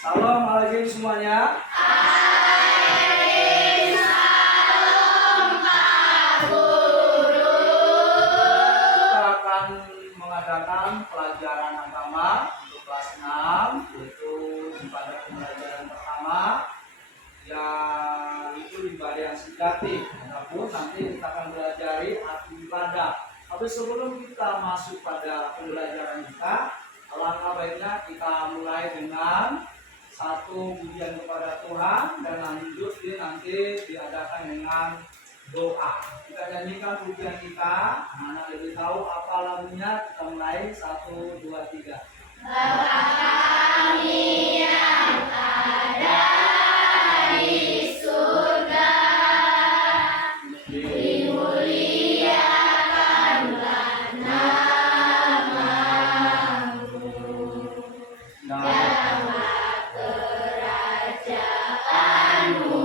Salam alaikum semuanya. Waalaikumsalam Pak Guru. Kita akan mengadakan pelajaran agama untuk kelas 6, yaitu pada pembelajaran pertama yang itu ibadah yang sejati. Adapun nanti kita akan belajar arti ibadah. Tapi sebelum kita masuk pada pembelajaran kita, alangkah baiknya kita mulai dengan satu pujian kepada Tuhan dan lanjut nanti diadakan dengan doa. Kita nyanyikan pujian kita, anak-anak lebih tahu apa lagunya. Kita mulai 1, 2, 3. Bapa kami yang ada di surga, dimuliakanlah namamu. Datanglah kerajaanmu,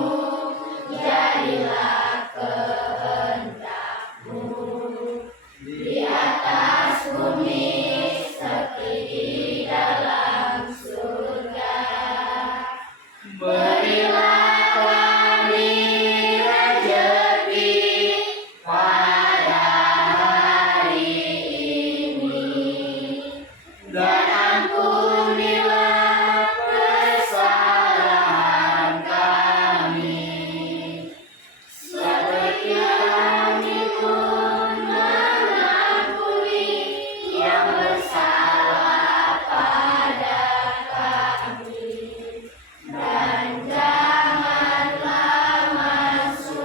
jadilah kehendakmu di atas bumi seperti di dalam surga. Berilah kami rezeki pada hari ini, dan ampunilah kesalahan kami, seperti kami pun mengampuni yang bersalah pada kami, dan janganlah masukkan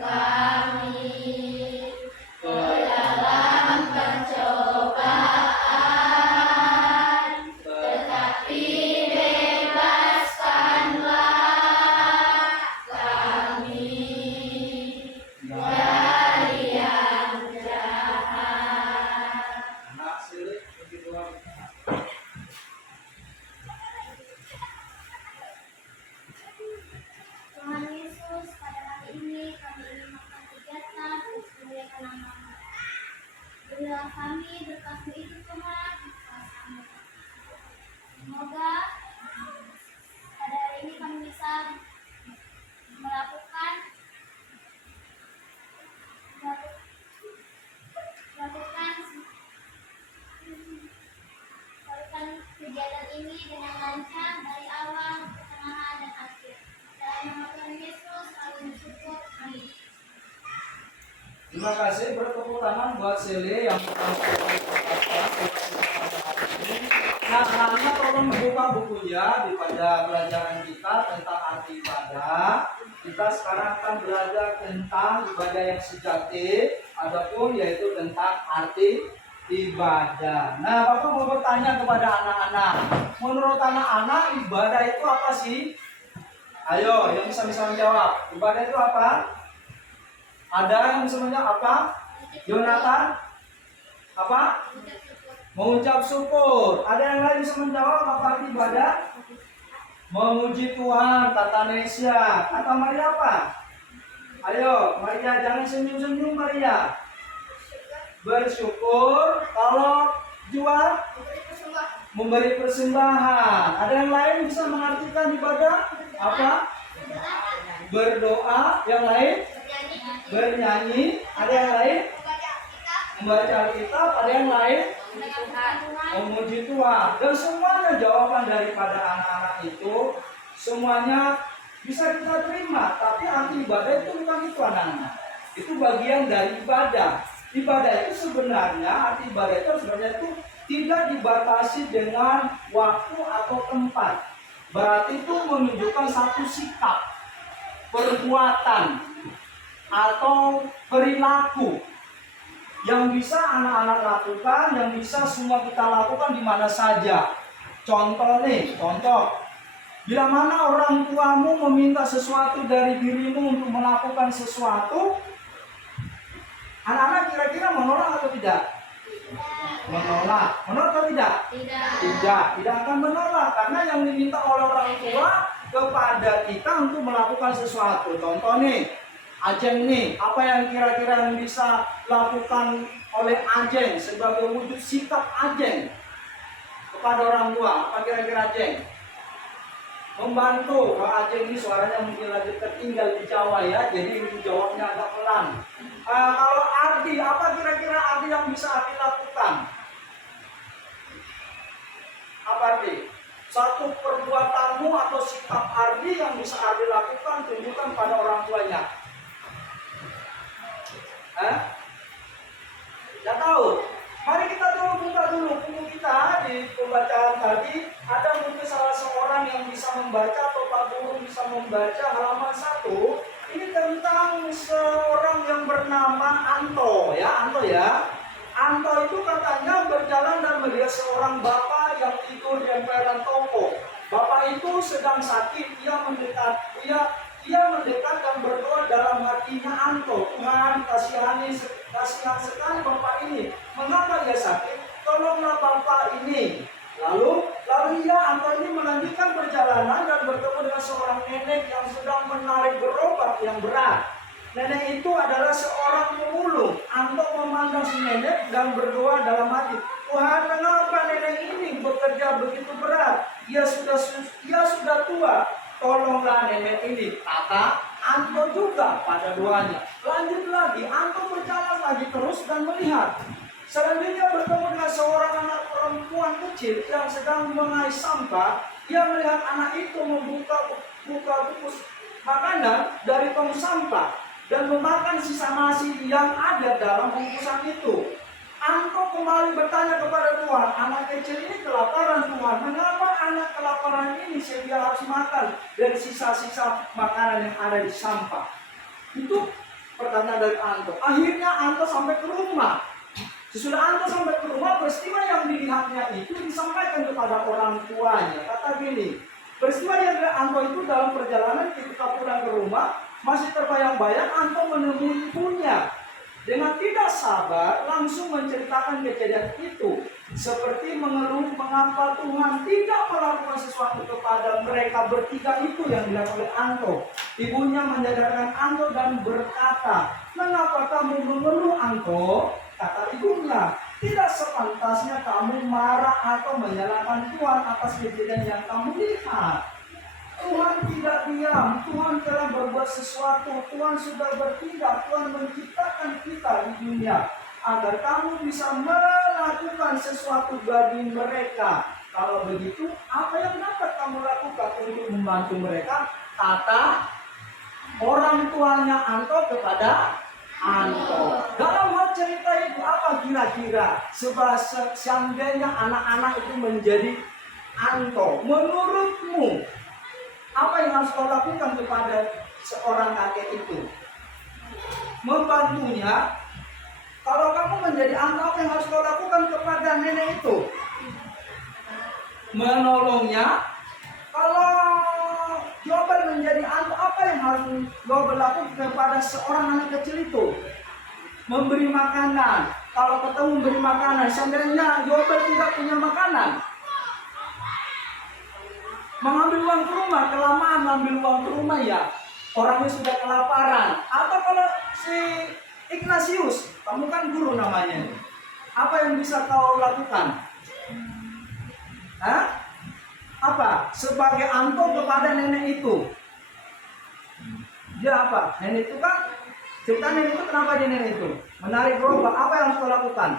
kami ke dalam pencobaan, tetapi bebaskanlah kami dari yang jahat. Anak silik begitu. Tuhan Yesus, pada hari ini kami ingin makan kegiatan untuk memuliakan nama-Mu. Berilah kami berkat-Mu itu Tuhan, kuasa-Mu. Semoga pada hari ini kami bisa melakukan kegiatan ini dengan lancar dari awal, pertengahan, dan akhir. Dalam nama Tuhan Yesus, kami bersyukur. Amin. Terima kasih, bertepuk tangan buat Sele yang Nah, anak-anak tolong buka bukunya di pada pelajaran kita tentang arti ibadah. Kita sekarang akan belajar tentang ibadah yang sejati, adapun yaitu tentang arti ibadah. Nah, Bapak mau bertanya kepada anak-anak, menurut anak-anak ibadah itu apa sih? Ayo, yang bisa menjawab. Ibadah itu apa? Ada yang bisa menjawab apa? Yonatan? Apa? Mengucap syukur. Ada yang lain bisa menjawab apa arti ibadah? Memuji Tuhan, kata Nesia. Kata Maria apa? Ayo, Maria jangan senyum-senyum Maria. Bersyukur. Kalau jual memberi persembahan. Ada yang lain bisa mengartikan ibadah apa? Berdoa. Yang lain? Bernyanyi. Ada yang lain? Membaca Alkitab. Ada yang lain? Memuji Tuhan. Dan semuanya jawaban daripada anak-anak itu semuanya bisa kita terima. Tapi arti ibadah itu bukan itu anak-anak. Itu bagian dari ibadah. Ibadah itu sebenarnya, arti ibadah itu sebenarnya itu tidak dibatasi dengan waktu atau tempat. Berarti itu menunjukkan satu sikap, perbuatan, atau perilaku yang bisa anak-anak lakukan, yang bisa semua kita lakukan di mana saja. Contoh nih, bila mana orang tuamu meminta sesuatu dari dirimu untuk melakukan sesuatu, anak-anak kira-kira menolak atau tidak? Menolak atau tidak? Tidak akan menolak, karena yang diminta oleh orang tua kepada kita untuk melakukan sesuatu. Contoh nih, Ajeng nih, apa yang kira-kira yang bisa lakukan oleh Ajeng sebagai wujud sikap Ajeng kepada orang tua? kedua, apa kira-kira Aceh? Membantu. Pak Aceh ini suaranya mungkin lagi tertinggal di Jawa ya, jadi jawabnya agak pelan. Kalau arti, apa kira-kira arti yang bisa Ardi lakukan? Apa arti? Satu perbuatanmu atau sikap Ardi yang bisa Ardi lakukan, tunjukkan pada orang tuanya. Tidak tahu. Mari kita dulu buka dulu buku kita di pembacaan tadi. Ada mungkin salah seorang yang bisa membaca atau Pak Guru bisa membaca halaman 1. Ini tentang seorang yang bernama Anto ya, Anto ya. Anto itu katanya berjalan dan melihat seorang bapak yang tidur di emperan toko. Bapak itu sedang sakit, ia mendekat dan berdoa dalam hatinya Anto, Tuhan kasihan sekali bapak ini. Mengapa dia sakit? Tolonglah bapak ini. Lalu ia Anto ini melanjutkan perjalanan dan bertemu dengan seorang nenek yang sedang menarik gerobak yang berat. Nenek itu adalah seorang pemulung. Anto memandang si nenek dan berdoa dalam hati, Tuhan, mengapa nenek ini bekerja begitu berat? Ia sudah tua. Tolonglah nenek ini, kata Anto juga pada doanya. Lanjut lagi, Anto berjalan lagi terus dan melihat. Selanjutnya bertemu dengan seorang anak perempuan kecil yang sedang mengais sampah. Ia melihat anak itu membuka bungkus makanan dari tong sampah dan memakan sisa nasi yang ada dalam bungkusan itu. Anto kembali bertanya kepada Tuhan, anak kecil ini kelaparan Tuhan, mengapa anak kelaparan ini sehingga harus makan dari sisa-sisa makanan yang ada di sampah? Itu pertanyaan dari Anto. Akhirnya Anto sampai ke rumah. Sesudah Anto sampai ke rumah, peristiwa yang dilihatnya itu disampaikan kepada orang tuanya. Kata gini, peristiwa yang Anto itu dalam perjalanan ketika pulang ke rumah, masih terbayang-bayang Anto menemui ibunya. Dengan tidak sabar langsung menceritakan kejadian itu, seperti mengeluh mengapa Tuhan tidak melakukan sesuatu kepada mereka bertiga itu yang dilakukan oleh Anto. Ibunya menyadarkan Anto dan berkata, mengapa kamu mengeluh Anto? Kata ibunya, tidak sepantasnya kamu marah atau menyalahkan Tuhan atas kejadian yang kamu lihat. Tuhan tidak diam, Tuhan telah berbuat sesuatu, Tuhan sudah bertindak, Tuhan menciptakan kita di dunia agar kamu bisa melakukan sesuatu bagi mereka. Kalau begitu, apa yang dapat kamu lakukan untuk membantu mereka? Kata orang tuanya Anto kepada Anto. Dalam hal cerita itu apa kira-kira? Seandainya anak-anak itu menjadi Anto, menurutmu apa yang harus kau lakukan kepada seorang kakek itu? Membantunya. Kalau kamu menjadi Anto, apa yang harus kau lakukan kepada nenek itu? Menolongnya. Kalau Yobel menjadi Anto, apa yang harus Yobel lakukan kepada seorang anak kecil itu? Memberi makanan. Kalau ketemu memberi makanan, seandainya Yobel tidak punya makanan, mengambil uang ke rumah, kelamaan mengambil uang ke rumah ya, orangnya sudah kelaparan. Atau kalau si Ignatius, kamu kan guru namanya, apa yang bisa kau lakukan? Apa? Sebagai Anto kepada nenek itu, dia apa? Nenek itu kan, cerita nenek itu kenapa dia nenek itu? Menarik gerobak, apa yang harus kau lakukan?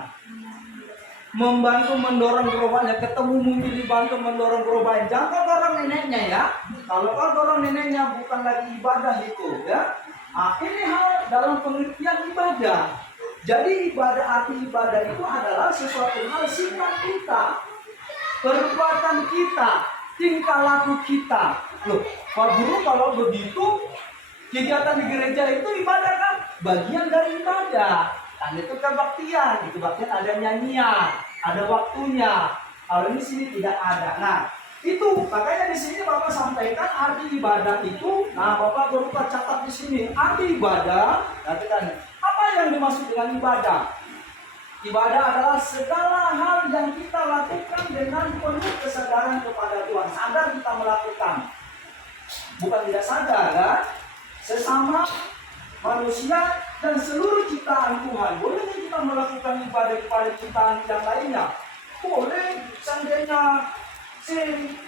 Membantu mendorong gerobaknya, ketemu mungkin dibantu mendorong gerobaknya. Jangan kau dorong neneknya ya. Kalau kau dorong neneknya bukan lagi ibadah itu ya. Ini hal dalam pengertian ibadah. Jadi arti ibadah itu adalah sesuatu hal sikap kita, perbuatan kita, tingkah laku kita. Loh, Pak Guru kalau begitu kegiatan di gereja itu ibadah kan? Bagian dari ibadah. Kan itu kebaktian, itu baktian ada nyanyian, ada waktunya. Kalau ini sini tidak ada. Nah, itu makanya di sini Bapak sampaikan arti ibadah itu. Nah, Bapak berupa catat di sini arti ibadah. Nanti kan apa yang dimaksud dengan ibadah? Ibadah adalah segala hal yang kita lakukan dengan penuh kesadaran kepada Tuhan. Sadar kita melakukan, bukan tidak sadar kan? Sesama manusia dan seluruh ciptaan Tuhan. Boleh kita melakukan ibadah kepada ciptaan yang lainnya? Boleh. Seandainya sing.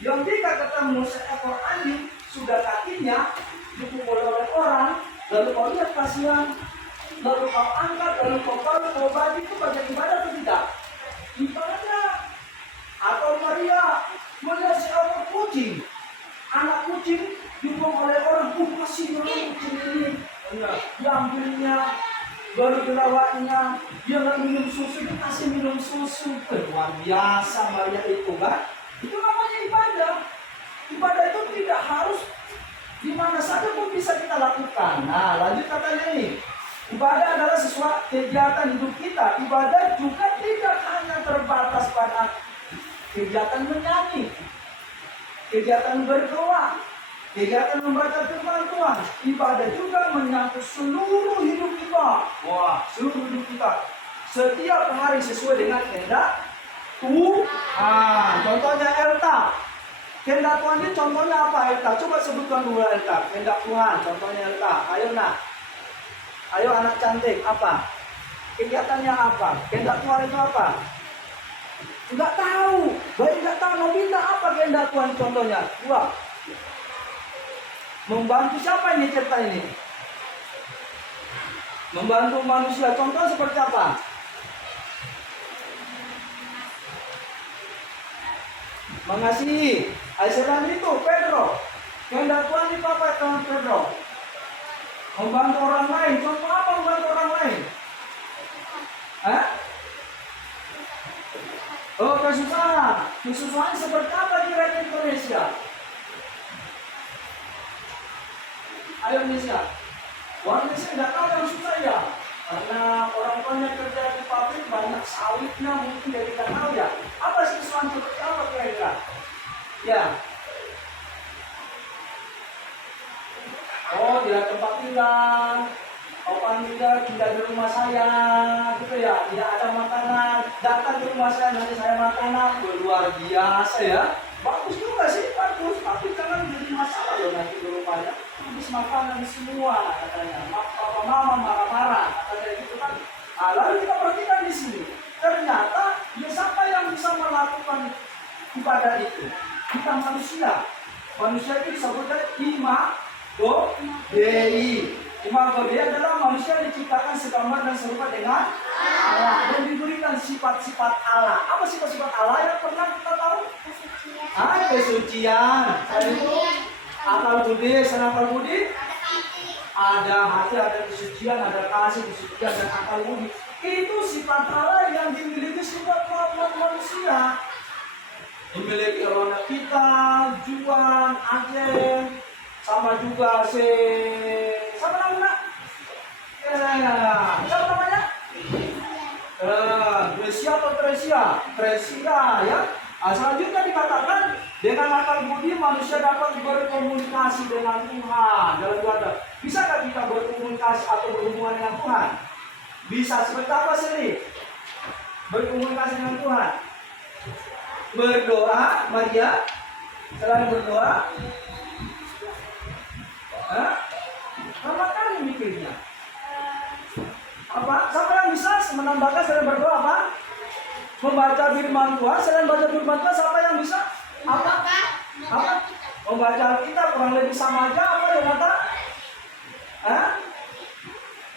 Yang jika ketemu seekor anjing, sudah kakinya dipukul oleh orang, lalu kau lihat kasihan, lalu kau angkat, lalu kau bagi itu bagian ibadah atau tidak? Ibadah. Atau Maria melihat seekor kucing, anak kucing dibuang oleh orang, kasih kucing ini, diambilnya, baru dirawatnya, dia nggak minum susu, dikasih minum susu. Luar biasa Maria itu kan? Itu namanya ibadah. Ibadah itu tidak harus di mana saja pun bisa kita lakukan. Nah, lanjut katanya ini. Ibadah adalah sesuatu kegiatan hidup kita. Ibadah juga tidak hanya terbatas pada kegiatan menyanyi, kegiatan berdoa, kegiatan membaca firman Tuhan. Ibadah juga menyangkut seluruh hidup kita. Wah, seluruh hidup kita. Setiap hari sesuai dengan kehendak Tuhan. Contohnya Elta. Kehendak Tuhan ini contohnya apa Elta? Coba sebutkan dulu Elta. Kehendak Tuhan, contohnya Elta. Ayo nak. Ayo anak cantik, apa? Kegiatannya apa? Kehendak Tuhan itu apa? Enggak tahu. Baik enggak tahu. Mau minta apa kehendak Tuhan contohnya? Dua. Membantu siapa ini cerita ini? Membantu manusia. Contoh seperti apa? Mengasihi. Aisyah itu Pedro. Kehendak Tuhan itu apa Tuhan Pedro? Membantu orang lain. Contoh apa membantu orang lain? Hah? Oh, kesusahan. Kesusahan seperti apa kira-kira Indonesia? Ayo Indonesia. Orang Indonesia nggak tahu yang susah ya. Karena orang tuanya kerja di pabrik banyak sawitnya mungkin dia tidak tahu ya. Apa sih kesusahan seperti apa kira-kira? Ya. Oh, tidak tempat tinggal. Opan tinggal di rumah saya, gitu ya. Tidak ada makanan. Datang ke rumah saya nanti saya makanan. Luar biasa ya. Bagus juga sih, bagus. Tapi jangan jadi masalah loh nanti di rumahnya. Habis makanan semua katanya. Papa mama marah-marah katanya gitu kan. Nah, lalu kita perhatikan di sini. Ternyata siapa yang bisa melakukan ibadah itu? Kita manusia. Manusia itu disebutkan imago Dei. Imago Dei adalah manusia diciptakan segambar dan serupa dengan Allah dan diberikan sifat-sifat Allah. Apa sifat-sifat Allah yang pernah kita tahu? Kesucian. Itu akal budi, senakal budi. Ada hati, ada kesucian, ada kasih, kesucian dan akal budi. Itu sifat Allah yang dimiliki sifat manusia. Dimiliki oleh kita, Juan, Aceh, sama juga sama namanya? Siapa namanya? Tresia atau Tresia? Tresia ya. Selanjutnya dikatakan dengan akal budi manusia dapat berkomunikasi dengan Tuhan dalam ibadah. Bisakah kita berkomunikasi atau berhubungan dengan Tuhan? Bisa. Seperti apa sih? Berkomunikasi dengan Tuhan. Berdoa, Maria. Selain berdoa, berapa kali mikirnya? Apa? Siapa yang bisa menambahkan selain berdoa apa? Membaca firman Tuhan. Selain baca firman Tuhan, siapa yang bisa? Apa? Apa? Membaca Alkitab kurang lebih sama aja apa ya kata?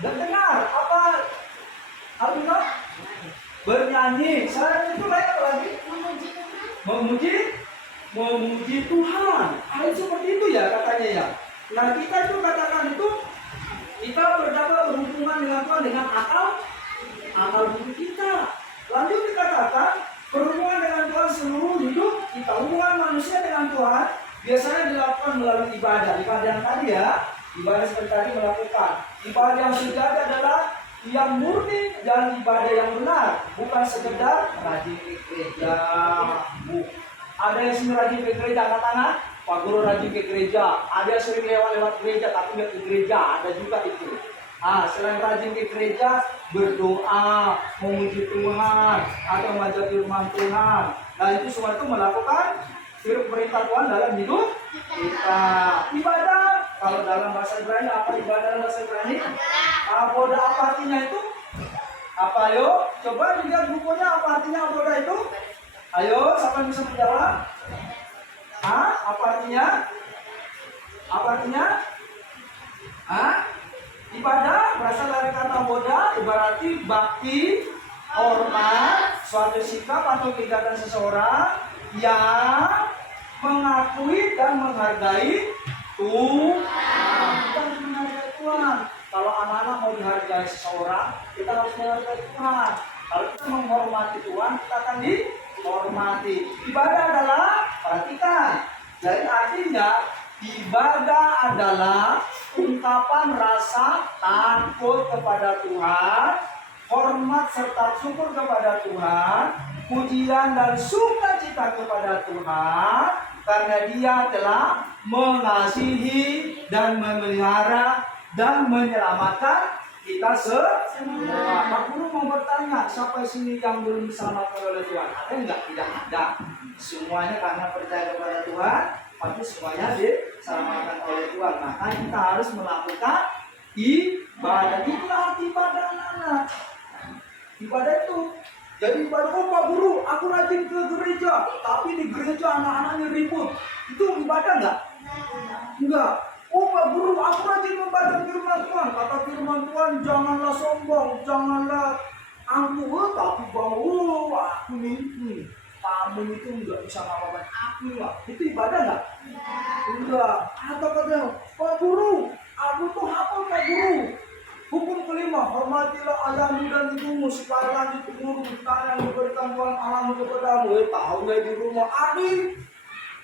Dan dengar apa? Alkitab? Bernyanyi. Selain itu lain apa lagi? Memuji Tuhan. Seperti itu ya katanya ya. Nah kita itu katakan itu kita berdapat berhubungan dengan Tuhan dengan akal budi kita. Lanjut dikatakan berhubungan dengan Tuhan seluruh hidup kita. Hubungan manusia dengan Tuhan biasanya dilakukan melalui ibadah. Ibadah yang tadi ya, ibadah seperti tadi melakukan. Ibadah yang sejati adalah yang murni dan ibadah yang benar, bukan sekedar rajin ke gereja. Ada yang sering rajin ke gereja, angkat tangan. Pak Guru rajin ke gereja. Ada yang sering lewat gereja tapi nggak ke gereja. Ada juga itu. Selain rajin ke gereja, berdoa, memuji Tuhan, atau membaca firman Tuhan. Nah itu semua itu melakukan perintah Tuhan dalam hidup kita. Ibadah, kalau dalam bahasa Ibrani apa ibadah dalam bahasa Ibrani? Aboda apa artinya itu? Apa yuk? Coba dilihat bukunya apa artinya aboda itu? Ayo, siapa yang bisa menjawab? Hah? Apa artinya? Apa artinya? Hah? Ibadah berasal dari kata boda, ibaratnya bakti, hormat, suatu sikap atau kegiatan seseorang yang mengakui dan menghargai Tuhan. Kita harus menghargai Tuhan. Kalau anak-anak mau dihargai seseorang, kita harus menghargai Tuhan. Kalau kita menghormati Tuhan, kita akan dihormati. Ibadah adalah, perhatikan, jadi artinya ibadah adalah ungkapan rasa takut kepada Tuhan, hormat serta syukur kepada Tuhan, pujian dan sukacita kepada Tuhan, karena Dia telah mengasihi dan memelihara dan menyelamatkan kita semua. Pak Guru mau bertanya, siapa di sini yang belum diselamatkan oleh Tuhan? Ada enggak? Tidak ada. Semuanya karena percaya kepada Tuhan, pasti semuanya diselamatkan oleh Tuhan. Maka kita harus melakukan ibadah. Itulah arti ibadah anak-anak. Ibadah itu. Jadi ibadah, oh Pak Guru, aku rajin ke gereja, tapi di gereja anak-anaknya ribut. Itu ibadah enggak? Enggak. Oh Pak Guru, aku rajin membaca firman Tuhan. Kata firman Tuhan, janganlah sombong, janganlah angkuh, tapi bahwa aku mimpi. Kamu itu enggak bisa ngapain aku lah. Itu ibadah enggak? Enggak. Atau katanya, Pak Guru, aku tuh hafal Pak Guru. Hukum kelima, hormatilah ayahmu dan ibumu supaya lanjut umur tanah yang diberikan Tuhan Allahmu kepadamu. Tahu nggak di rumah adik?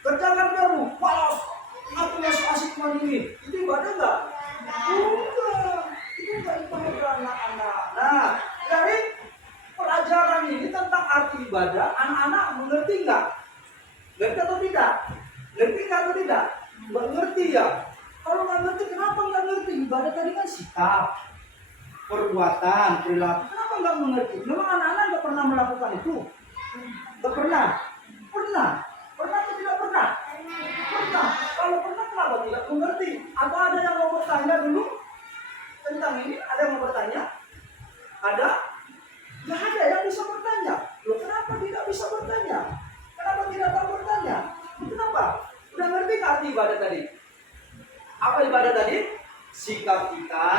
Kerjakan kamu, malas. Aku masih asik mandiri. Itu ibadah enggak? Enggak. Itu enggak ibadah anak-anak. Nah, dari pelajaran ini tentang arti ibadah, anak-anak mengerti enggak? Ngerti atau tidak? Ngerti enggak atau tidak? Mengerti ya. Kalau nggak ngerti, kenapa nggak ngerti? Ibadah tadi kan sikap, perbuatan, perilaku. Kenapa nggak mengerti? Memang anak-anak nggak pernah melakukan itu? Nggak pernah? Pernah? Pernah atau tidak pernah? Pernah. Kalau pernah, kenapa tidak mengerti? Atau ada yang mau bertanya dulu tentang ini? Ada yang mau bertanya? Ada? Nggak ada yang bisa bertanya. Loh, kenapa tidak bisa bertanya? Kenapa tidak tahu bertanya? Kenapa? Udah ngerti nggak arti ibadah tadi? Apa ibadah tadi? Sikap kita,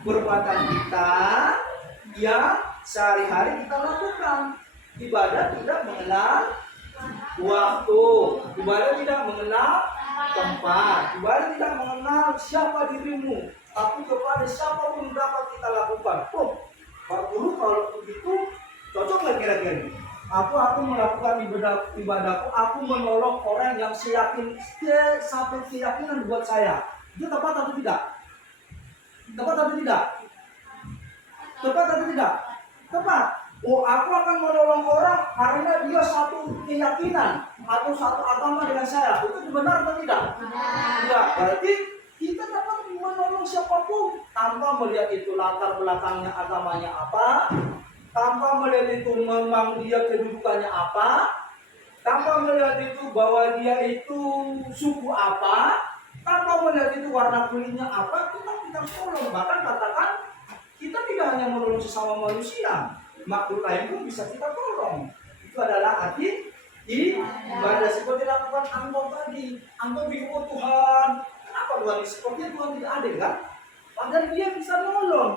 perbuatan kita yang sehari-hari kita lakukan. Ibadah tidak mengenal waktu, ibadah tidak mengenal tempat, ibadah tidak mengenal siapa dirimu, tapi kepada siapapun dapat kita lakukan. Oh, Pak Guru, kalau begitu cocok nggak kira-kira? Aku melakukan ibadahku, aku menolong orang yang satu keyakinan buat saya. Itu tepat atau tidak? Tepat atau tidak? Tepat atau tidak? Tepat. Oh, aku akan menolong orang karena dia satu keyakinan atau satu agama dengan saya. Itu benar atau tidak? Tidak. Berarti kita dapat menolong siapapun tanpa melihat itu latar belakangnya agamanya apa, tanpa melihat itu memang dia kedudukannya apa, tanpa melihat itu bahwa dia itu suku apa, tanpa melihat itu warna kulitnya apa, kita tolong. Bahkan katakan kita tidak hanya menolong sesama manusia, makhluk lain pun bisa kita tolong. Itu adalah arti ibadah. Seperti lakukan Angkot tadi. Angkot bingung, oh Tuhan, kenapa Tuhan sepertinya Tuhan tidak ada kan? Padahal dia bisa nolong.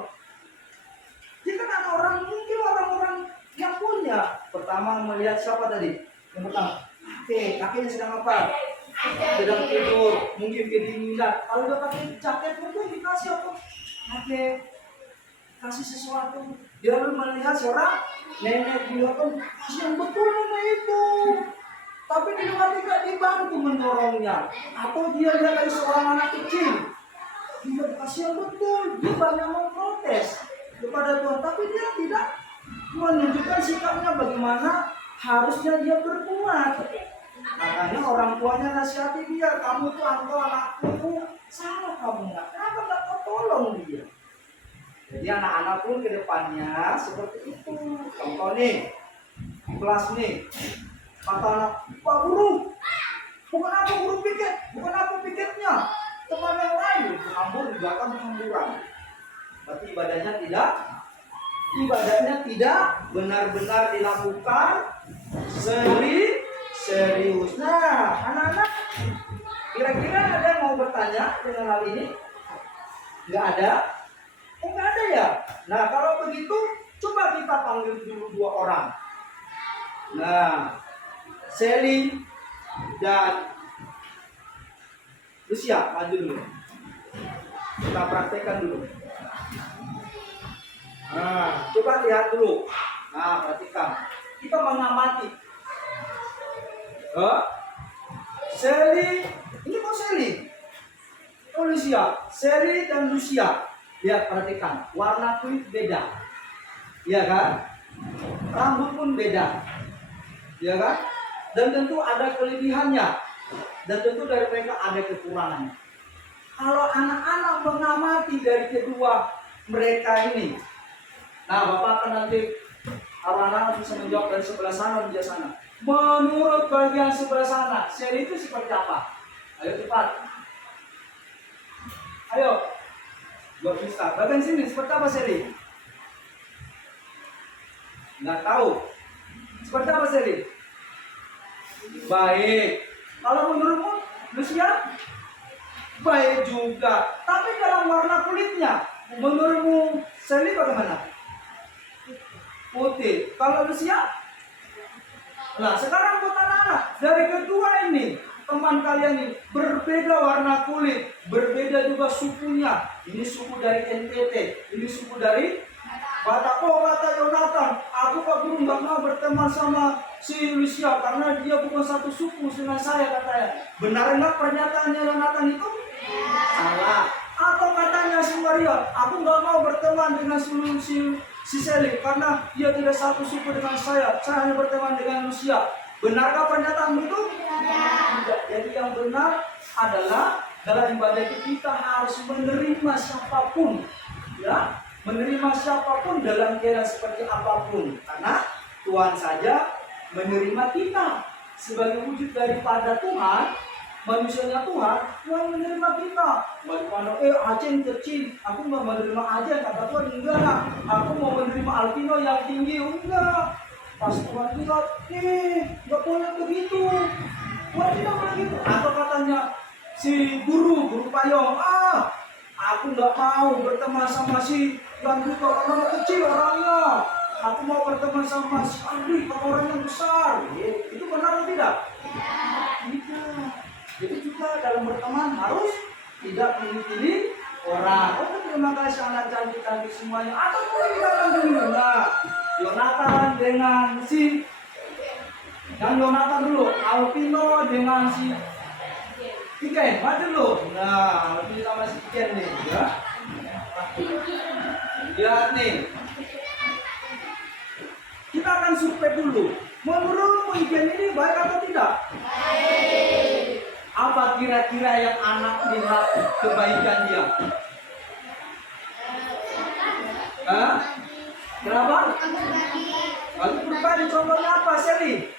Dia kan ada orang yang punya. Pertama melihat siapa tadi? Yang pertama, kakeknya sedang apa? Sedang tidur, mungkin kedinginan. Kalau udah pakai jaket mungkin dikasih apa? Kasih sesuatu. Dia lalu melihat seorang nenek dia kan kasih yang betul nenek itu. Tapi dia tidak dibantu mendorongnya. Atau dia lihat dari seorang anak kecil, dia kasih yang betul. Dia banyak memprotes kepada Tuhan, tapi dia tidak menunjukkan sikapnya bagaimana harusnya dia berbuat. Makanya orang tuanya nasihati dia, kamu tuh anakku, salah kamu nggak, kenapa nggak kau tolong dia? Jadi anak-anak pun kedepannya seperti itu. Contoh nih, kelas nih, kata anak, Pak Guru, bukan aku piketnya, teman yang lain, hambur di belakang hamburan. Berarti ibadahnya tidak benar-benar dilakukan sendiri. keberatan ya dengan hal ini? Nggak ada? Oh, nggak ada ya? Nah, kalau begitu, coba kita panggil dulu dua orang. Nah, Sally dan Lucia, maju dulu. Kita praktekkan dulu. Nah, coba lihat dulu. Nah, perhatikan. Kita mengamati. Sally, ini kok Sally? Oh, Lucia. Sally dan Lucia. Lihat, perhatikan. Warna kulit beda. Iya kan? Rambut pun beda. Iya kan? Dan tentu ada kelebihannya. Dan tentu dari mereka ada kekurangannya. Kalau anak-anak mengamati dari kedua mereka ini, nah Bapak akan nanti anak-anak bisa menjawab dari sebelah sana dan sana. Menurut bagian sebelah sana, Sally itu seperti apa? Ayo cepat. Ayo. Gak bisa. Bagian sini seperti apa Sally? Nggak tahu. Seperti apa Sally? Baik. Kalau menurutmu, Lucia? Baik juga. Tapi dalam warna kulitnya, menurutmu Sally bagaimana? Putih. Kalau Lucia? Nah, sekarang buat anak-anak, dari kedua ini, teman kalian ini berbeda warna kulit, berbeda juga sukunya. Ini suku dari NTT, ini suku dari Batak. Oh, kata Yonatan, aku Pak Guru nggak mau berteman sama si Lucia karena dia bukan satu suku dengan saya, katanya. Benar nggak pernyataannya Yonatan itu? Salah. Atau katanya si Maria, aku nggak mau berteman dengan si Sally karena dia tidak satu suku dengan saya hanya berteman dengan Lucia. Benarkah pernyataan itu? Tidak. Jadi yang benar adalah dalam ibadah itu kita harus menerima siapapun, ya, menerima siapapun dalam keadaan seperti apapun, karena Tuhan saja menerima kita sebagai wujud daripada Tuhan. Manusianya Tuhan menerima kita. Bagaimana? Aceh kecil, aku mau menerima Aceh, kata Tuhan enggak. Aku mau menerima Alpino yang tinggi, enggak. Pas Tuhan lihat, nggak boleh begitu. Tuhan tidak boleh begitu. Atau katanya si guru payung, aku nggak mau berteman sama si yang itu karena kecil orangnya. Aku mau berteman sama si Andi karena orangnya besar. Itu benar atau tidak? Tidak. Jadi juga dalam berteman harus tidak pilih-pilih orang. Oh, terima kasih anak cantik-cantik semuanya. Atau boleh kita panggil dulu. Nah, Yonatan dengan si dan Yonatan dulu. Alpino dengan si Iken. Maju dulu. Nah, Alpino sama si Iken nih, ya. Lihat nih. Kita akan survei dulu. Menurutmu Iken ini baik atau tidak? Baik. Apa kira-kira yang anak lihat kebaikan dia? Kenapa? Kalau berbagi contohnya apa, Sally?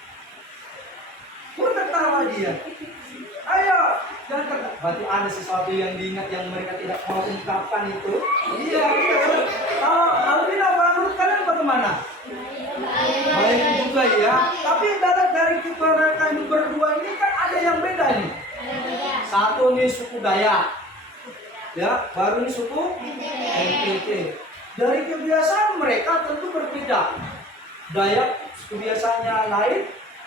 Tertawa dia. Ayo, jangan tertawa. Berarti ada sesuatu yang diingat yang mereka tidak mau ungkapkan itu. Iya. Kalau Alvina, menurut kalian bagaimana? Baik juga ya. Tapi dari mereka ini berdua ini kan ada yang beda nih. Satu nih suku Dayak, ya, baru ini suku NTT. Dari kebiasaan mereka tentu berbeda. Dayak kebiasaannya lain,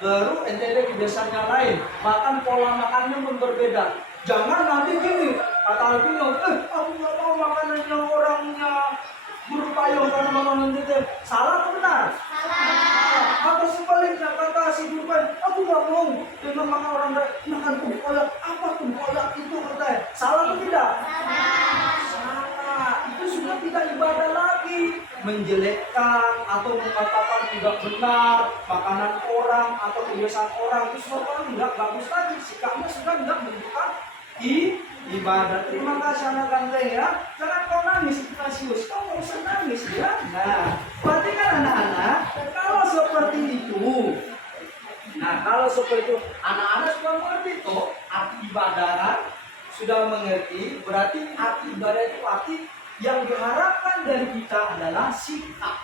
baru NTT kebiasaannya lain. Bahkan pola makannya pun berbeda. Jangan nanti gini, kata Alvino, aku nggak mau makanannya orangnya guru payung karena makanan NTT. Salah atau benar? Salah. Atau sebaliknya kata si guru payung, aku nggak mau dengan makan orang makan tempoyak. Apa tempoyak itu katanya? Salah atau tidak? Salah. Itu sudah tidak ibadah lagi. Menjelekkan atau mengatakan tidak benar makanan orang atau kebiasaan orang itu sudah tidak bagus lagi. Sikapnya sudah tidak menunjukkan ibadah. Terima kasih anak ganteng ya. Jangan kau nangis Ignatius, kau nggak usah nangis ya. Nah, berarti kan anak-anak kalau seperti itu, kalau seperti itu anak-anak sudah mengerti toh arti ibadah kan? Sudah mengerti. Berarti arti ibadah itu arti yang diharapkan dari kita adalah sikap,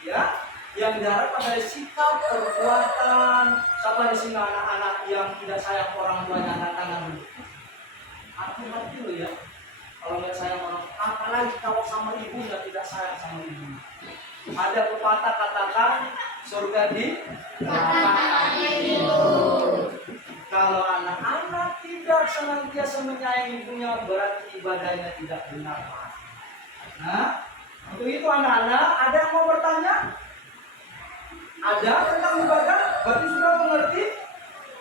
ya. Yang diharapkan dari sikap, perbuatan. Siapa di sini anak-anak yang tidak sayang orang tuanya, angkat tangan dulu. Hati-hati lo ya. Kalau nggak sayang orang, apalagi kalau sama ibunya tidak sayang sama ibunya. Ada pepatah katakan surga di Katakan ibu. kalau anak-anak tidak senantiasa menyayangi ibunya berarti ibadahnya tidak benar. Nah, untuk itu anak-anak ada yang mau bertanya? Ada tentang ibadah? Berarti sudah mengerti?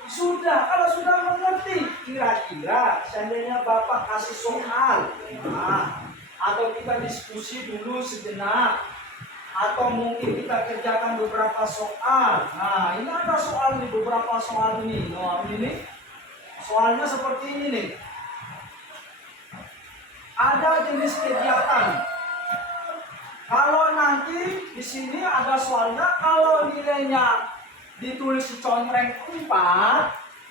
Sudah. Kalau sudah mengerti, kira-kira seandainya Bapak kasih soal, atau kita diskusi dulu sejenak, atau mungkin kita kerjakan beberapa soal. Nah, ini ada soal nih, beberapa soal ini. Nah, ini soalnya seperti ini nih. Ada jenis kegiatan. Kalau nanti di sini ada soalnya, kalau nilainya ditulis contreng 4,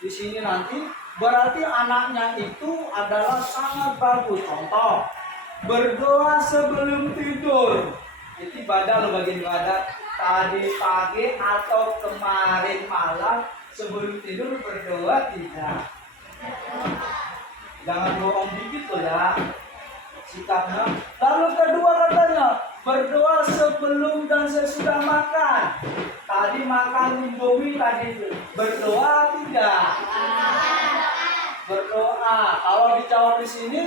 di sini nanti berarti anaknya itu adalah sangat bagus. Contoh, berdoa sebelum tidur. Itu ibadah lo bagian ibadah. Tadi pagi atau kemarin malam sebelum tidur berdoa tidak. Jangan bohong dikit loh ya sikapnya. Lalu kedua katanya berdoa sebelum dan sesudah makan. Tadi makan indomie tadi berdoa tidak? Berdoa. Kalau dijawab di sini,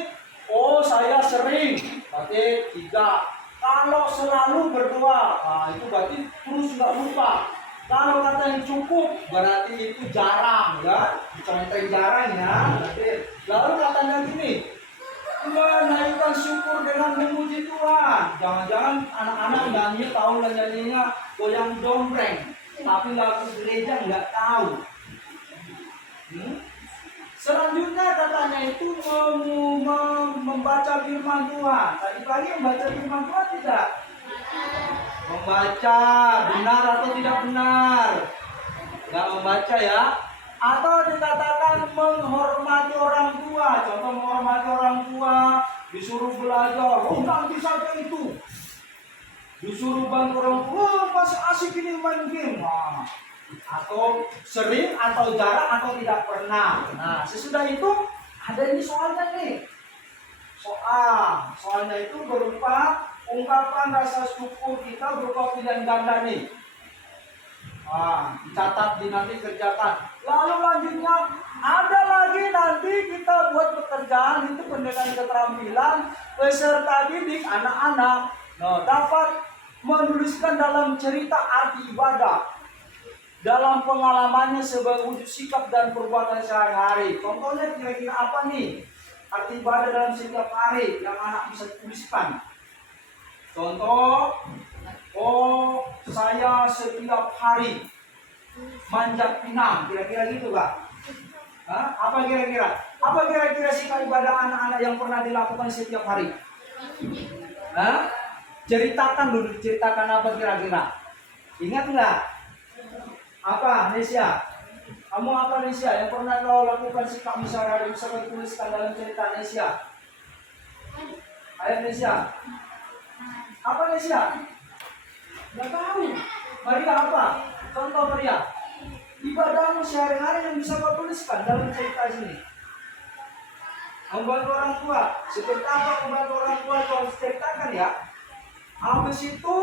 oh saya sering, berarti tidak. Kalau selalu berdoa, nah itu berarti terus nggak lupa. Kalau katanya cukup, berarti itu jarang, ya. Contoh jarang ya. Lalu katanya gini, menaikkan syukur dengan memuji Tuhan. Jangan-jangan anak-anak nyanyi tahu lah nyanyinya goyang dombreng, tapi lagu gereja nggak tahu. Selanjutnya katanya itu membaca firman Tuhan. Tadi pagi membaca firman Tuhan tidak? Membaca, benar atau tidak benar? Nggak membaca ya. Atau dikatakan menghormati orang tua. Contoh menghormati orang tua, disuruh belajar, oh nanti saja itu. Disuruh bantu orang tua, oh, masih asik ini main game. Nah, atau sering atau jarang atau tidak pernah. Nah, sesudah itu ada ini soalnya nih. Soalnya itu berupa ungkapan rasa syukur kita berupa pilihan ganda nih. Dicatat di nanti kerjakan. Lalu lanjutnya ada lagi nanti kita buat pekerjaan itu pendidikan keterampilan peserta didik anak-anak. Nah, dapat menuliskan dalam cerita arti ibadah. Dalam pengalamannya sebagai wujud sikap dan perbuatan sehari-hari. Contohnya kira-kira apa nih? Arti ibadah dalam setiap hari yang anak bisa tuliskan. Contoh, oh saya setiap hari manjat pinang, kira-kira gitu Kak? Apa kira-kira? Apa kira-kira sikap ibadah anak-anak yang pernah dilakukan setiap hari? Ceritakan dulu, ceritakan apa kira-kira? Ingat nggak? Apa, Nesia? Kamu apa, Nesia? Yang pernah kau lakukan sikap sehari-hari bisa kau tuliskan dalam cerita Nesia? Ayo Nesia. Apa Nesia? Nggak tahu. Maria apa? Contoh Maria. Ibadahmu sehari-hari yang bisa kau tuliskan dalam cerita sini. Membantu orang tua. Seperti apa membantu orang tua kau harus ceritakan ya. Habis itu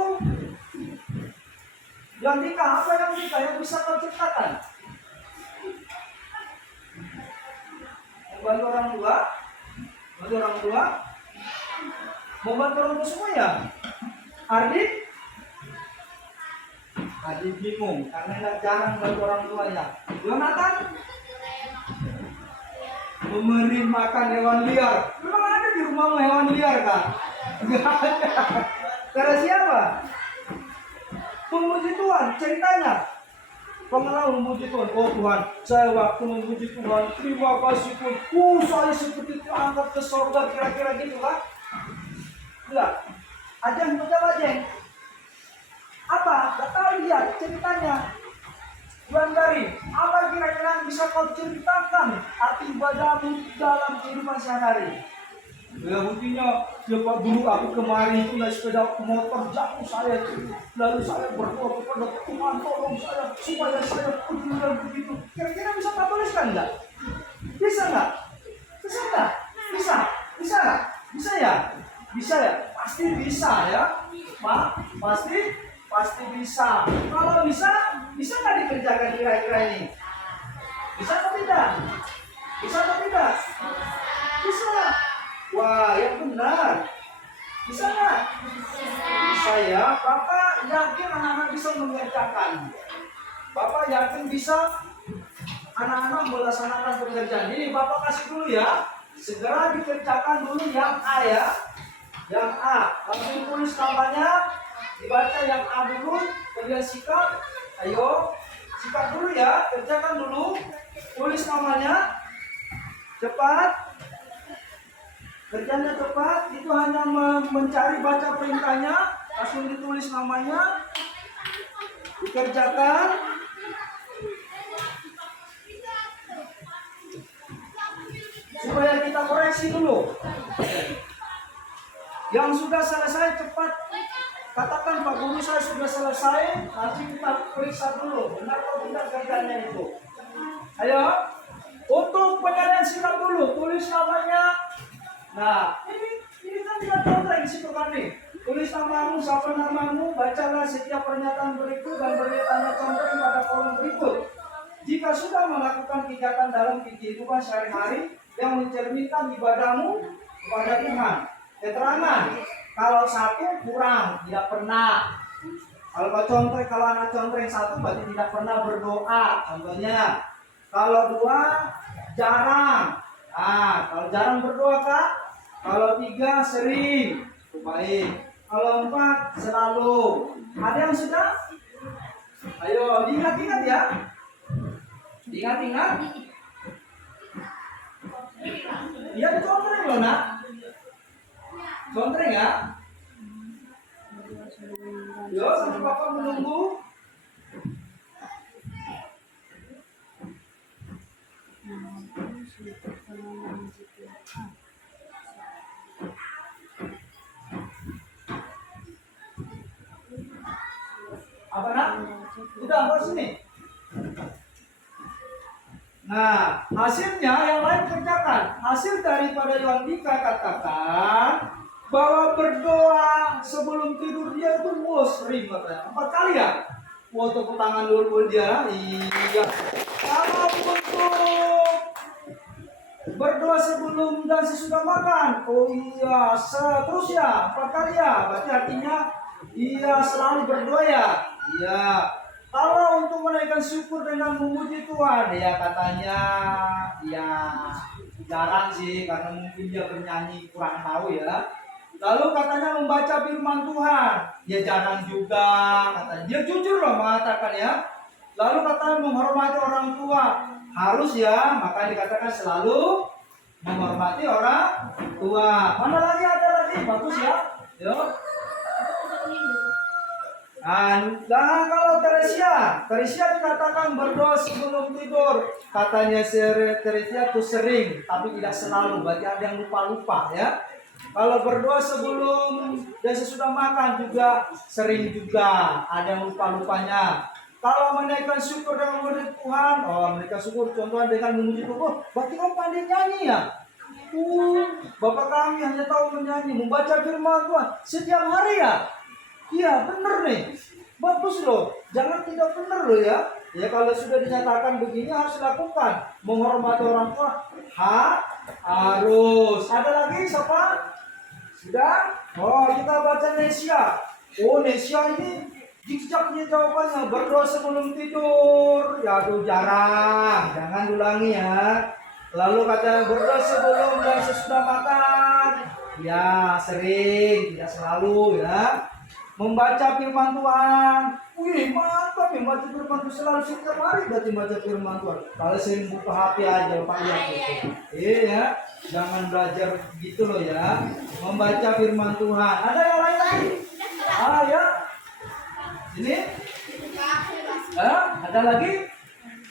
yang nikah, apa yang nikah yang bisa kau ceritakan? Membantu orang tua, membantu orang tua, membantu orang tua semua ya. Ardi bingung karena nggak jarang membantu orang tua ya. Jonathan memberi makan hewan liar. Memang ada di rumahmu hewan liar kan? Nggak ada. Karena siapa? Memuji Tuhan, ceritanya pengalaman memuji Tuhan. Oh Tuhan, saya waktu memuji Tuhan, terima kasih Tuhan. Saya seperti diangkat ke surga, kira-kira gitu kan? Enggak. Ajeng, betul Ajeng. Apa? Gak tahu dia ceritanya. Tuhan dari, apa kira-kira yang bisa kau ceritakan arti ibadahmu dalam kehidupan sehari-hari? Ya buktinya, setiap dulu aku kemarin itu naik sepeda motor jatuh saya, lalu saya berdoa kepada Tuhan tolong saya supaya saya pergi dan begitu. Kira-kira bisa kau tuliskan enggak? Bisa enggak? Bisa enggak? pasti bisa ya. Pak, pasti bisa. Kalau bisa nggak dikerjakan kira-kira ini? Bisa atau tidak? Bisa atau tidak? Bisa. Wah, yang benar. Bisa nggak? Bisa ya. Bapak yakin anak-anak bisa mengerjakan. Bapak yakin bisa anak-anak melaksanakan pekerjaan ini. Bapak kasih dulu ya. Segera dikerjakan dulu yang A ya. Yang A. Langsung tulis namanya. Dibaca yang A dulu. Kemudian sikat. Ayo. Sikat dulu ya. Kerjakan dulu. Tulis namanya. Cepat. Kerjanya cepat. Itu hanya mencari baca perintahnya. Langsung ditulis namanya. Dikerjakan. Supaya kita koreksi dulu. Yang sudah selesai cepat katakan, Pak Guru saya sudah selesai. Nanti kita periksa dulu benar atau tidak kerjanya itu. Ayo. Untuk penilaian sikap dulu, tulis namanya. Nah, ini kan tidak contoh di situ kan nih. Tulis namamu, siapa namamu, bacalah setiap pernyataan berikut dan beri tanda contoh pada kolom berikut. Jika sudah melakukan kegiatan dalam kehidupan sehari-hari yang mencerminkan ibadahmu kepada Tuhan. Keterangan, kalau satu kurang, tidak pernah. Kalau anak contoh yang satu berarti tidak pernah berdoa. Contohnya, kalau dua jarang. Kalau jarang berdoa Kak. Kalau tiga sering. Baik. Kalau empat selalu. Ada yang sudah? Ayo diingat-ingat ya. Ingat-ingat. Iya dicontreng loh nak. Contreng ya. Yo sampai Bapak menunggu. Apa nak? Udah bawa sini. Nah, hasilnya yang lain kerjakan. Hasil daripada Yondika katakan bahwa berdoa sebelum tidur dia itu sering katanya. 4 kali ya? Wah, tepuk tangan dulu dia. Iya. Kalau untuk berdoa sebelum dan sesudah makan. Oh iya, seterusnya 4 kali ya. Berarti artinya iya selalu berdoa ya. Iya. Kalau untuk menaikkan syukur dengan memuji Tuhan, ya katanya ya jarang sih karena mungkin dia bernyanyi kurang tahu ya. Lalu katanya membaca firman Tuhan, ya jarang juga katanya. Dia jujur loh mengatakan ya. Lalu katanya menghormati orang tua, harus ya, maka dikatakan selalu menghormati orang tua. Mana lagi ada lagi? Bagus ya. Yuk. Nah kalau Teresia dikatakan berdoa sebelum tidur. Katanya Teresia itu sering, tapi tidak selalu. Berarti ada yang lupa-lupa ya. Kalau berdoa sebelum dan sesudah makan juga sering juga. Ada yang lupa-lupanya. Kalau menaikkan syukur dengan memuji Tuhan, menaikkan syukur contohnya dengan memuji Tuhan. Berarti kamu pandai nyanyi ya? Bapak kami hanya tahu menyanyi, membaca firman Tuhan setiap hari ya. Iya benar nih, bagus loh. Jangan tidak benar loh ya. Ya kalau sudah dinyatakan begini harus dilakukan. Menghormati orang tua harus. Ada lagi siapa? Sudah? Oh kita baca Nesia. Oh Nesia ini jijaknya jawabannya berdoa sebelum tidur. Ya tuh jarang. Jangan ulangi ya. Lalu kata berdoa sebelum dan sesudah makan. Ya sering, tidak selalu ya. Membaca firman Tuhan. Wih mantap ya, membaca firman Tuhan selalu setiap hari berarti baca firman Tuhan. Kalau sering buka HP aja Pak ya. Iya, jangan belajar gitu loh ya. Membaca firman Tuhan. Ada yang lain lagi? Ya. Ini? Ada lagi?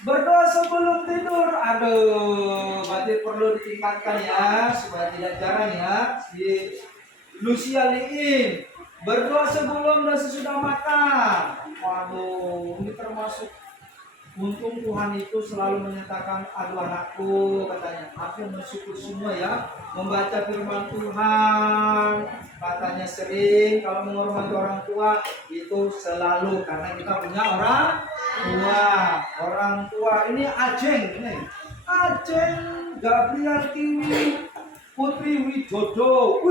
Berdoa sebelum tidur. Aduh, berarti perlu ditingkatkan ya supaya tidak jarang ya. Si Lucia Liin. Berdoa sebelum dan sesudah makan. Waduh, ini termasuk Untung Tuhan itu selalu menyatakan, aduh anakku, katanya, aku bersyukur semua ya, membaca firman Tuhan, katanya sering, kalau menghormati orang tua, itu selalu, karena kita punya orang tua ini Ajeng, Gabriel Kiwi, Putri Widodo,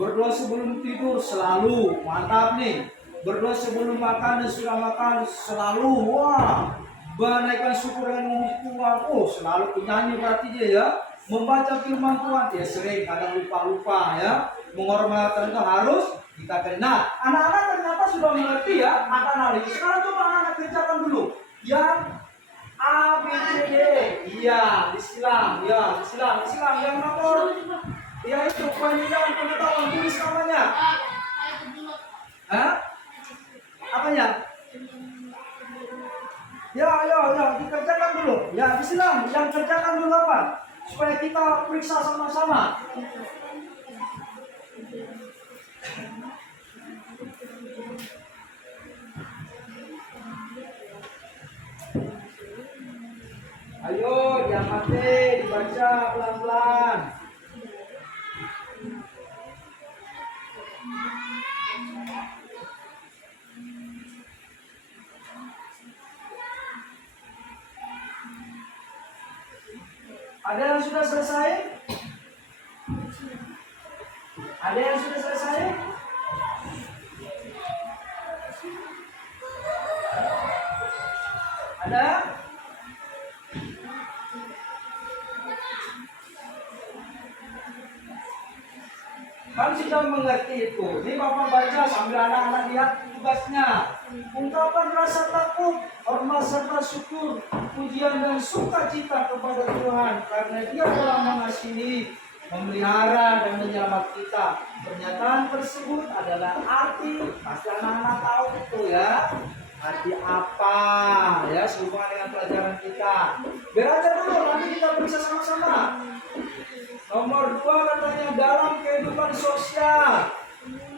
berdoa sebelum tidur selalu, mantap nih, berdoa sebelum makan dan sudah makan selalu, wah, menaikkan syukur dengan memuji Tuhan. Oh, selalu penyanyi berarti dia ya. Membaca firman Tuhan dia sering kadang lupa ya. Menghormati itu harus kita kena. Anak-anak ternyata sudah mengerti ya akan hal ini. Sekarang coba anak-anak kerjakan dulu. Yang A, B, C, D. Iya, disilang. Ya, disilang. Yang nomor. Ya itu penilaian pengetahuan, tulis namanya. Hah? Apanya? Ya, dikerjakan dulu. Ya, disilang. Yang kerjakan dulu apa? Supaya kita periksa sama-sama. Ayo, diamati, dibaca pelan-pelan. Ada yang sudah selesai? Ada yang sudah selesai? Ada? Kan sudah mengerti itu. Ini Bapak baca sambil anak-anak lihat tugasnya. Ungkapan rasa takut, hormat serta syukur, pujian dan sukacita kepada Tuhan karena Dia telah mengasihi, memelihara dan menyelamat kita. Pernyataan tersebut adalah arti, pasti anak-anak tahu itu ya. Arti apa ya sehubungan dengan pelajaran kita. Biar aja dulu nanti kita periksa sama-sama. Nomor 2 katanya dalam kehidupan sosial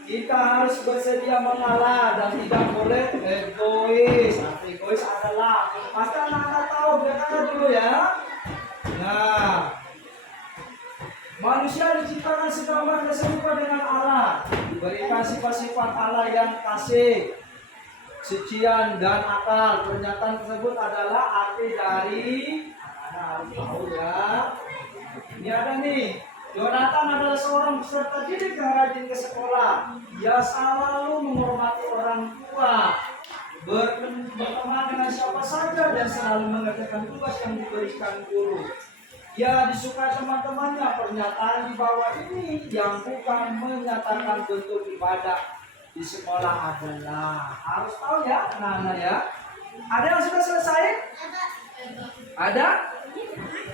kita harus bersedia mengalah dan tidak boleh egois. Arti egois adalah pasti anak-anak tahu, biar aja dulu ya. Nah, manusia diciptakan segambar dan serupa dengan Allah, diberikan sifat-sifat Allah yang kasih, sucian dan akal. Pernyataan tersebut adalah arti dari anak-anak harus tahu ya. Ini ada nih, Yonatan adalah seorang peserta didik yang rajin ke sekolah. Dia selalu menghormati orang tua, berteman dengan siapa saja dan selalu mengerjakan tugas yang diberikan guru. Dia disukai teman-temannya. Pernyataan di bawah ini yang bukan menyatakan bentuk ibadah di sekolah adalah harus tahu ya anak-anak ya. Ada yang sudah selesai? Ada?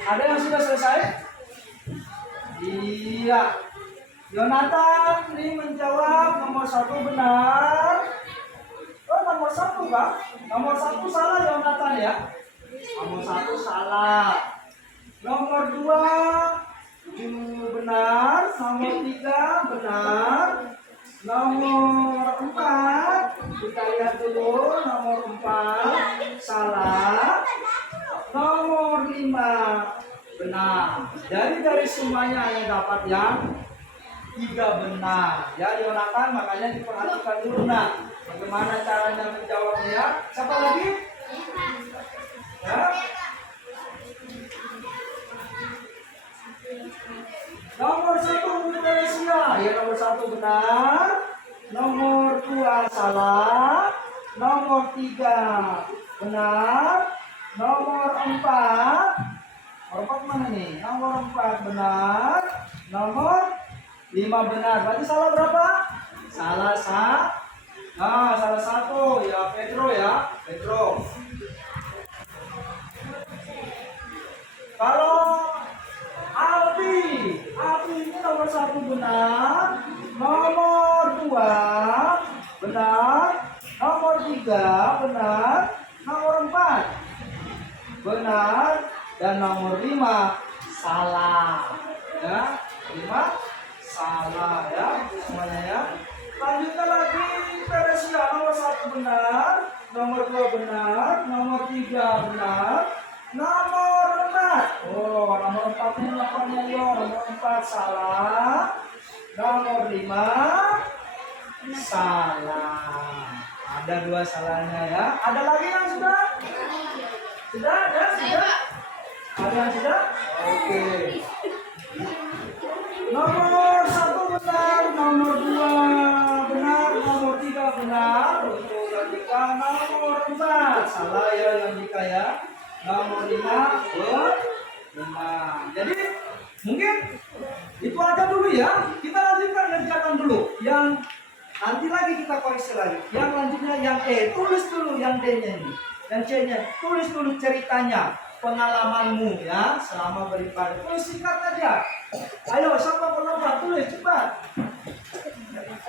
Ada yang sudah selesai? Iya. Yonatan ini menjawab nomor 1 benar. Oh, nomor 1 Pak. Nomor 1 salah Yonatan ya. Nomor 1 salah. Nomor 2 benar. Nomor 3 benar. Nomor 4 kita lihat dulu. Nomor 4 salah. Nomor 5 benar. Dari semuanya yang dapat yang 3 benar. Ya Yonatan, makanya diperhatikan dulu nak. Bagaimana caranya menjawabnya? Siapa lagi? Ya. Nomor 1 Indonesia. Ya nomor 1 benar. Nomor 2 salah. Nomor 3 benar. Nomor 4 mana nih? Nomor 4 benar. Nomor 5 benar. Berarti salah berapa? Salah salah 1. Ya Pedro ya. Pedro. Kalau Alfi ini nomor 1 benar. Nomor 2 benar. Nomor 3 benar. Nomor 4 benar. Dan nomor 5 salah ya, 5 salah ya, itu semuanya ya. Lanjutkan lagi, Teresia nomor 1 benar, nomor 2 benar, nomor 3 benar, nomor 4. Oh, nomor 4-nya nampaknya yo, nomor 4 salah, nomor 5 salah. Ada 2 salahnya ya. Ada lagi yang sudah? Sudah ada? Sudah? Ada yang sudah? Oke. Nomor 1 benar, nomor 2 benar, nomor 3 benar. Untuk Radika nomor 4 salah ya yang Dika ya. Nomor 5 benar. Jadi mungkin itu aja dulu ya. Kita lanjutkan kerjakan dulu. Yang nanti lagi kita koreksi lagi. Yang lanjutnya yang E, tulis dulu yang D-nya ini. Yang C-nya, tulis dulu ceritanya, pengalamanmu ya selama beribadah. Tulis singkat aja. Ayo, siapa penonton tulis cepat.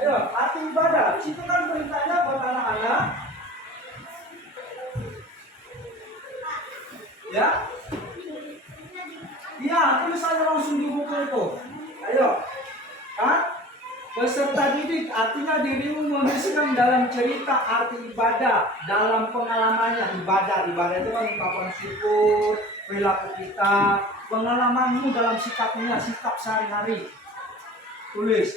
Ayo, arti ibadah. Situ kan beritanya buat anak-anak. Ya? Iya, tulis aja langsung di buku itu. Ayo, kan? Peserta didik artinya dirimu menuliskan dalam cerita arti ibadah, dalam pengalamannya ibadah itu kan ungkapan syukur, perilaku kita, pengalamanmu dalam sikapnya, sikap sehari-hari. Tulis.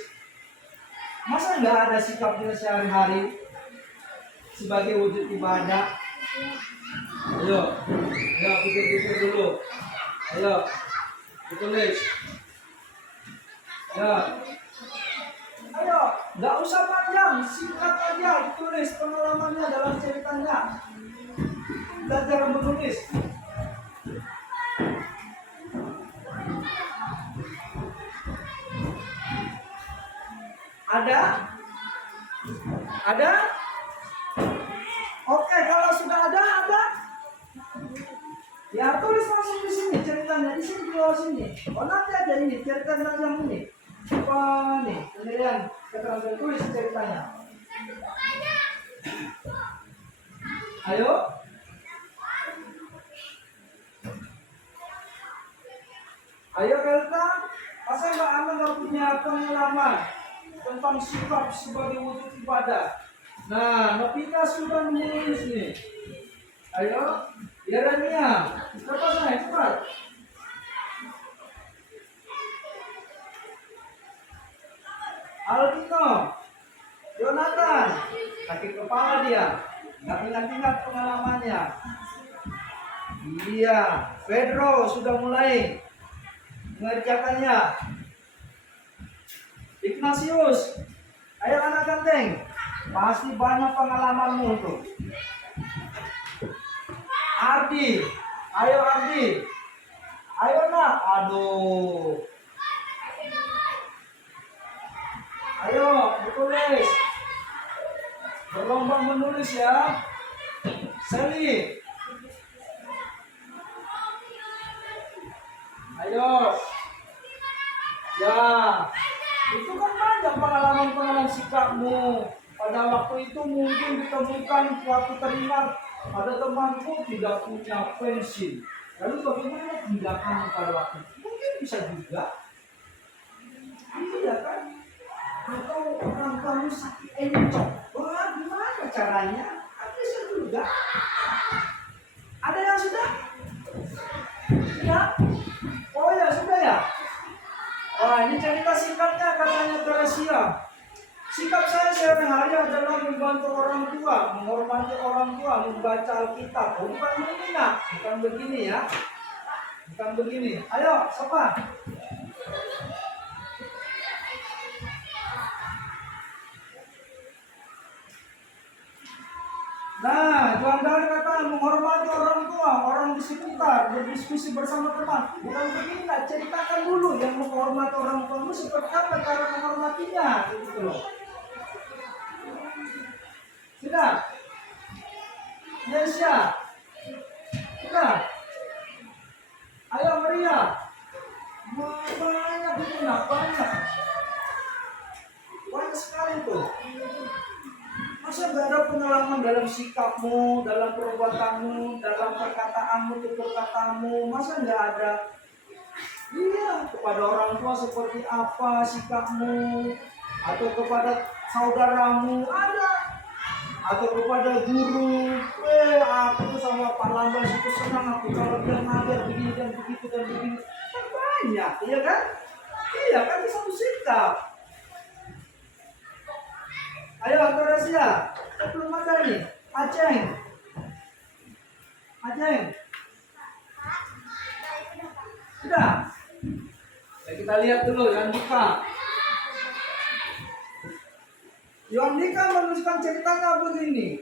Masa nggak ada sikapnya sehari-hari sebagai wujud ibadah? Ayo, pikir-pikir dulu. Ayo, ditulis. Ya. Ayo, nggak usah panjang, singkat aja, tulis pengalamannya dalam ceritanya. Belajar menulis. Ada? Ada? Oke, kalau sudah ada? Ya tulis langsung di sini ceritanya, di sini di bawah sini. Oh nanti aja ini cerita yang ini. Coba nih, kemudian kita tulis ceritanya. Ayo. Ayo Kelta, masa nggak punya pengalaman tentang sikap sebagai wujud ibadah? Nah, Novita sudah menulis nih. Ayo, Yeremia, cepat. Alvino, Jonathan, sakit kepala dia, nggak ingat-ingat pengalamannya. Iya, Pedro sudah mulai mengerjakannya. Ignatius, ayo anak ganteng, pasti banyak pengalamanmu tuh. Ardi, ayo nak, aduh. Ayo, ditulis. Berlomba menulis ya. Sally. Ayo. Ya. Itu kan banyak pengalaman sikapmu. Pada waktu itu mungkin ditemukan suatu teringat ada temanku tidak punya pensil. Lalu bagaimana tindakanmu pada waktu itu? Mungkin bisa juga. Iya kan? Atau orang kamu sakit encok, wah gimana caranya? Bisa juga. Ada yang sudah? Sudah? Oh ya sudah ya. Wah ini cerita singkatnya katanya Teresia. Sikap saya sehari-hari adalah membantu orang tua, menghormati orang tua, membaca Alkitab. Oh, bukan begini nak, bukan begini ya, bukan begini. Ayo, siapa? Nah, Tuhan dari kata menghormati orang tua, orang di sekitar, berdiskusi bersama teman. Bukan begini, nak ceritakan dulu yang menghormati orang tuamu seperti apa cara menghormatinya, gitu loh. Sudah? Yesia? Sudah? Ayo Maria. Banyak itu nak, banyak. Banyak sekali tuh. Masa gak ada pengalaman dalam sikapmu, dalam perbuatanmu, dalam perkataanmu, tutur katamu? Masa gak ada? Iya, kepada orang tua seperti apa sikapmu, atau kepada saudaramu ada, atau kepada guru, aku tuh sama Pak Lambas itu senang aku kalau dia ngajar begini dan begitu dan begini, kan banyak, iya kan? Iya kan, itu satu sikap. Ayo Antorasia, belum ada nih, Aceng, sudah. Ya, kita lihat dulu Yohanika. Yohanika menuliskan ceritanya begini.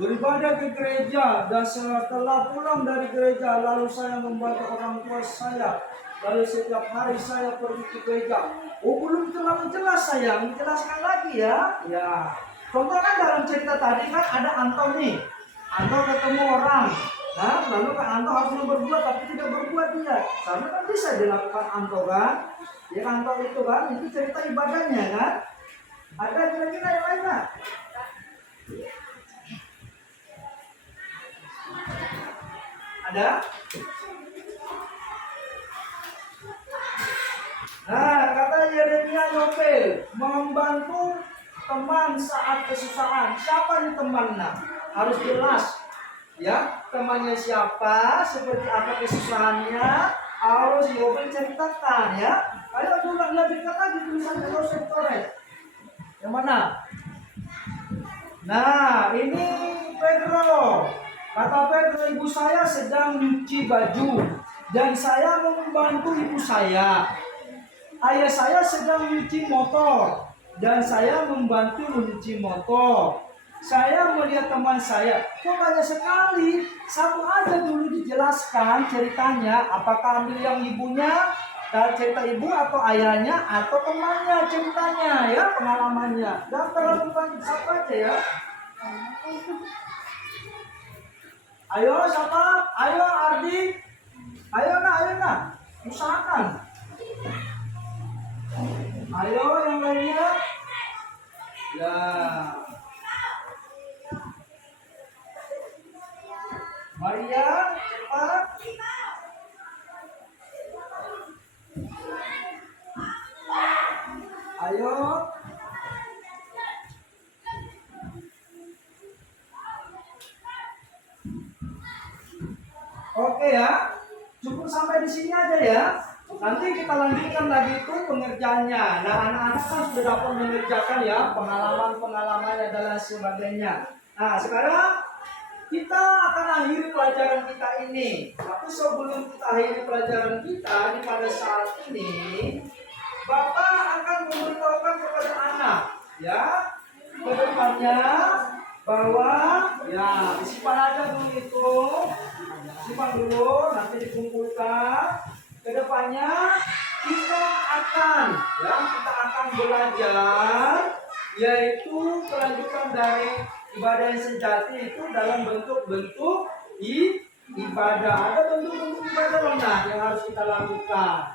Beribadah ke gereja dan setelah pulang dari gereja lalu saya membantu orang tua saya. Lalu setiap hari saya pergi ke gereja. Oh, belum terlalu jelas saya, menjelaskan lagi ya. Ya. Contoh kan dalam cerita tadi kan ada Anton nih. Anton ketemu orang. Nah, lalu kan Anton harusnya berbuat tapi tidak berbuat dia. Karena kan bisa dilakukan Anton kan. Ya Anton itu kan, itu cerita ibadahnya kan. Ada kira-kira yang lain nggak? Ada? Nah, kata Yeremia Yobel, membantu teman saat kesusahan. Siapa nih temannya? Harus jelas. Ya, temannya siapa, seperti apa kesusahannya, harus Yobel ceritakan ya. Ayo coba lanjutkan lagi tulisannya Yosef Torres. Yang mana? Nah, ini Pedro. Kata Pedro, ibu saya sedang nyuci baju dan saya membantu ibu saya. Ayah saya sedang nyuci motor dan saya membantu mencuci motor. Saya melihat teman saya, kok banyak sekali. Satu aja dulu dijelaskan ceritanya, apakah ambil yang ibunya, cerita ibu atau ayahnya atau temannya ceritanya ya, pengalamannya. Dan terlalu banyak siapa aja ya. Ayo siapa? Ayo Ardi. Ayo nak. Usahakan. Ayo yang lainnya. Ya. Maria, cepat. Ayo. Oke ya. Cukup sampai di sini aja ya. Nanti kita lanjutkan lagi itu pengerjaannya. Nah, anak-anak kan sudah dapat mengerjakan ya pengalaman-pengalamannya dan sebagainya. Nah, sekarang kita akan akhiri pelajaran kita ini. Tapi sebelum kita akhiri pelajaran kita di pada saat ini, Bapak akan memberitahukan kepada anak, ya, ke depannya bahwa ya disimpan aja dulu itu, simpan dulu, nanti dikumpulkan. Kedepannya kita akan belajar yaitu kelanjutan dari ibadah yang sejati itu dalam bentuk-bentuk ibadah. Ada bentuk-bentuk ibadah mana yang harus kita lakukan.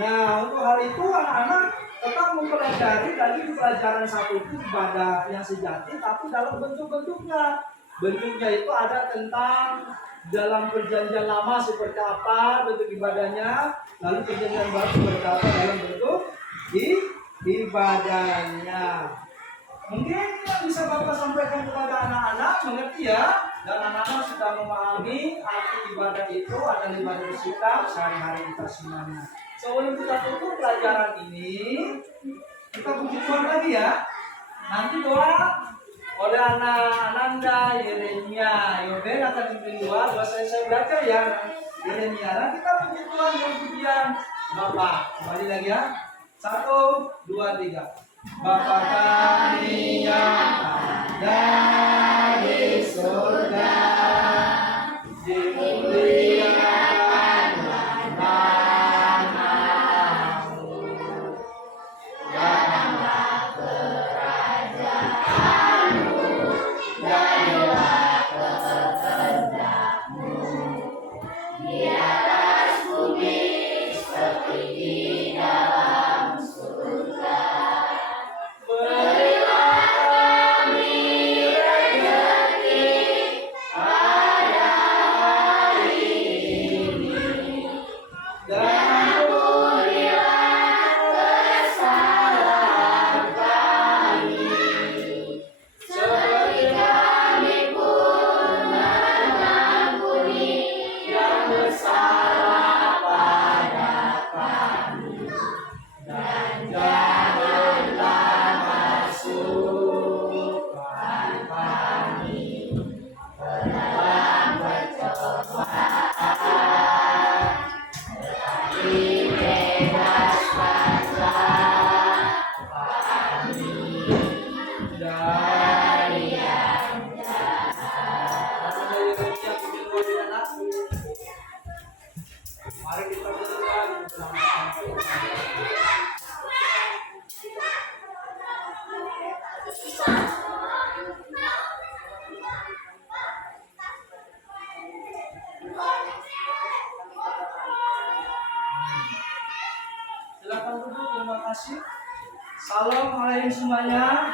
Nah, untuk hal itu anak-anak tetap mempelajari lagi di pelajaran satu itu ibadah yang sejati, tapi dalam bentuk-bentuknya. Bentuknya itu ada tentang dalam perjanjian lama seperti apa bentuk ibadahnya, lalu perjanjian baru seperti apa dalam bentuk ibadahnya. Mungkin yang bisa Bapak sampaikan kepada anak-anak mengerti ya, dan anak-anak sudah memahami arti ibadah itu adalah ibadah bersikap sehari-hari kita semuanya. Sebelum kita tutup pelajaran ini, kita puji Tuhan lagi ya. Nanti doa oleh anak Ananda, Yeremia, Yobel akan dipimpin doa saya belajar ya Yeremia. Nah, kita puji Tuhan dengan pujian Bapak. Kembali lagi ya. 1, 2, 3. Bapa kami yang ada di surga, dimuliakanlah namamu, datanglah kerajaanmu, jadilah kehendakmu di atas bumi seperti di dalam surga. Mari kita berdoa untuk silakan duduk, terima kasih. Salam alaikum semuanya.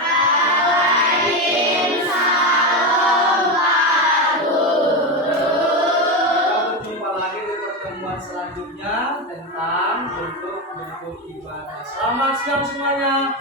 Kita berjumpa lagi di pertemuan selanjutnya tentang bentuk-bentuk ibadah. Selamat siang semuanya.